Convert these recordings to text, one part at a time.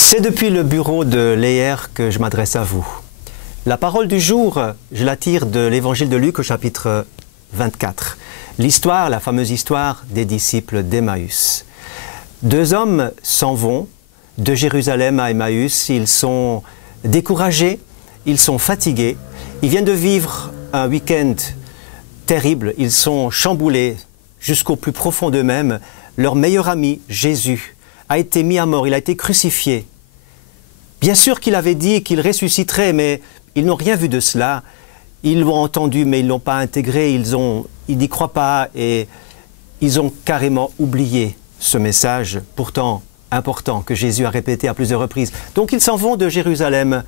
C'est depuis le bureau de l'ER que je m'adresse à vous. La parole du jour, je la tire de l'évangile de Luc au chapitre 24. L'histoire, la fameuse histoire des disciples d'Emmaüs. Deux hommes s'en vont de Jérusalem à Emmaüs. Ils sont découragés, ils sont fatigués. Ils viennent de vivre un week-end terrible. Ils sont chamboulés jusqu'au plus profond d'eux-mêmes. Leur meilleur ami, Jésus, a été mis à mort, il a été crucifié. Bien sûr qu'il avait dit qu'il ressusciterait, mais ils n'ont rien vu de cela. Ils l'ont entendu, mais ils ne l'ont pas intégré, ils n'y croient pas et ils ont carrément oublié ce message, pourtant important, que Jésus a répété à plusieurs reprises. Donc ils s'en vont de Jérusalem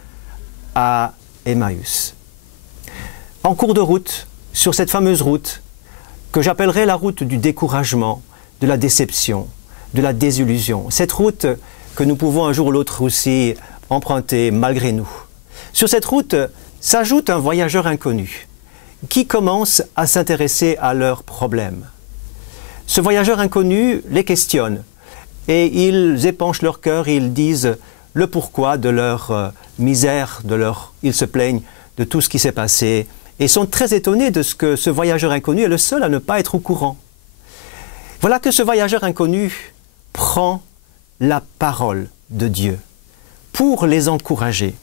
à Emmaüs. En cours de route, sur cette fameuse route, que j'appellerais la route du découragement, de la déception, de la désillusion. Cette route que nous pouvons un jour ou l'autre aussi emprunter malgré nous. Sur cette route s'ajoute un voyageur inconnu qui commence à s'intéresser à leurs problèmes. Ce voyageur inconnu les questionne et ils épanchent leur cœur, ils disent le pourquoi de leur misère, ils se plaignent de tout ce qui s'est passé et sont très étonnés de ce que ce voyageur inconnu est le seul à ne pas être au courant. Voilà que ce voyageur inconnu prend la parole de Dieu pour les encourager.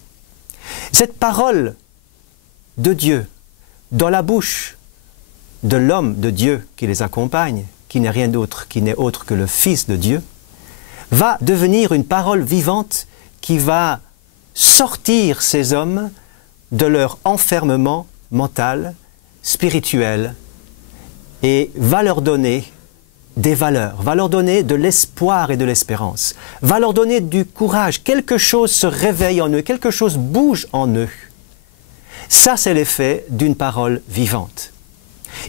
Cette parole de Dieu dans la bouche de l'homme de Dieu qui les accompagne, qui n'est rien d'autre, qui n'est autre que le Fils de Dieu, va devenir une parole vivante qui va sortir ces hommes de leur enfermement mental, spirituel, et va leur donner des valeurs, va leur donner de l'espoir et de l'espérance, va leur donner du courage, quelque chose se réveille en eux, quelque chose bouge en eux. Ça, c'est l'effet d'une parole vivante.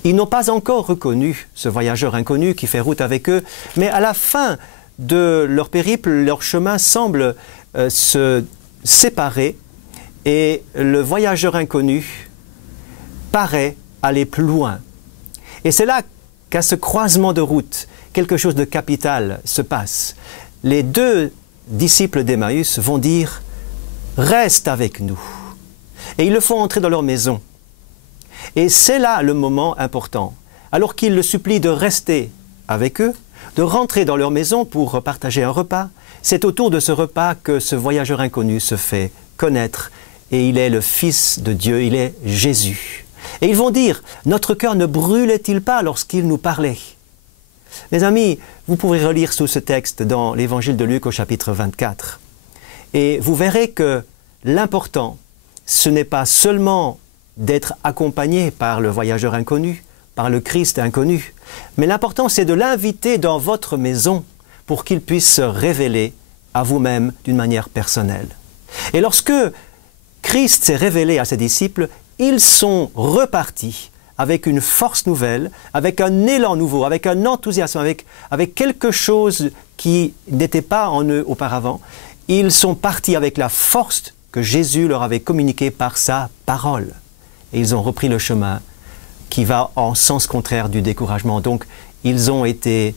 Ils n'ont pas encore reconnu ce voyageur inconnu qui fait route avec eux, mais à la fin de leur périple, leur chemin semble se séparer et le voyageur inconnu paraît aller plus loin. Et c'est là qu'à ce croisement de route, quelque chose de capital se passe. Les deux disciples d'Emmaüs vont dire « Reste avec nous ». Et ils le font entrer dans leur maison. Et c'est là le moment important. Alors qu'ils le supplient de rester avec eux, de rentrer dans leur maison pour partager un repas, c'est autour de ce repas que ce voyageur inconnu se fait connaître. Et il est le Fils de Dieu, il est Jésus. Et ils vont dire, notre cœur ne brûlait-il pas lorsqu'il nous parlait? Mes amis, vous pourrez relire tout ce texte dans l'évangile de Luc au chapitre 24. Et vous verrez que l'important, ce n'est pas seulement d'être accompagné par le voyageur inconnu, par le Christ inconnu, mais l'important c'est de l'inviter dans votre maison pour qu'il puisse se révéler à vous-même d'une manière personnelle. Et lorsque Christ s'est révélé à ses disciples, ils sont repartis avec une force nouvelle, avec un élan nouveau, avec un enthousiasme, avec quelque chose qui n'était pas en eux auparavant. Ils sont partis avec la force que Jésus leur avait communiquée par sa parole. Et ils ont repris le chemin qui va en sens contraire du découragement. Donc, ils ont été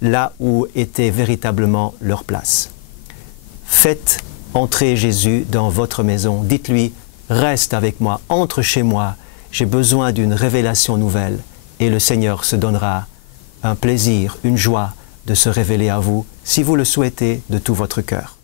là où était véritablement leur place. Faites entrer Jésus dans votre maison. Dites-lui, reste avec moi, entre chez moi, j'ai besoin d'une révélation nouvelle et le Seigneur se donnera un plaisir, une joie de se révéler à vous, si vous le souhaitez de tout votre cœur.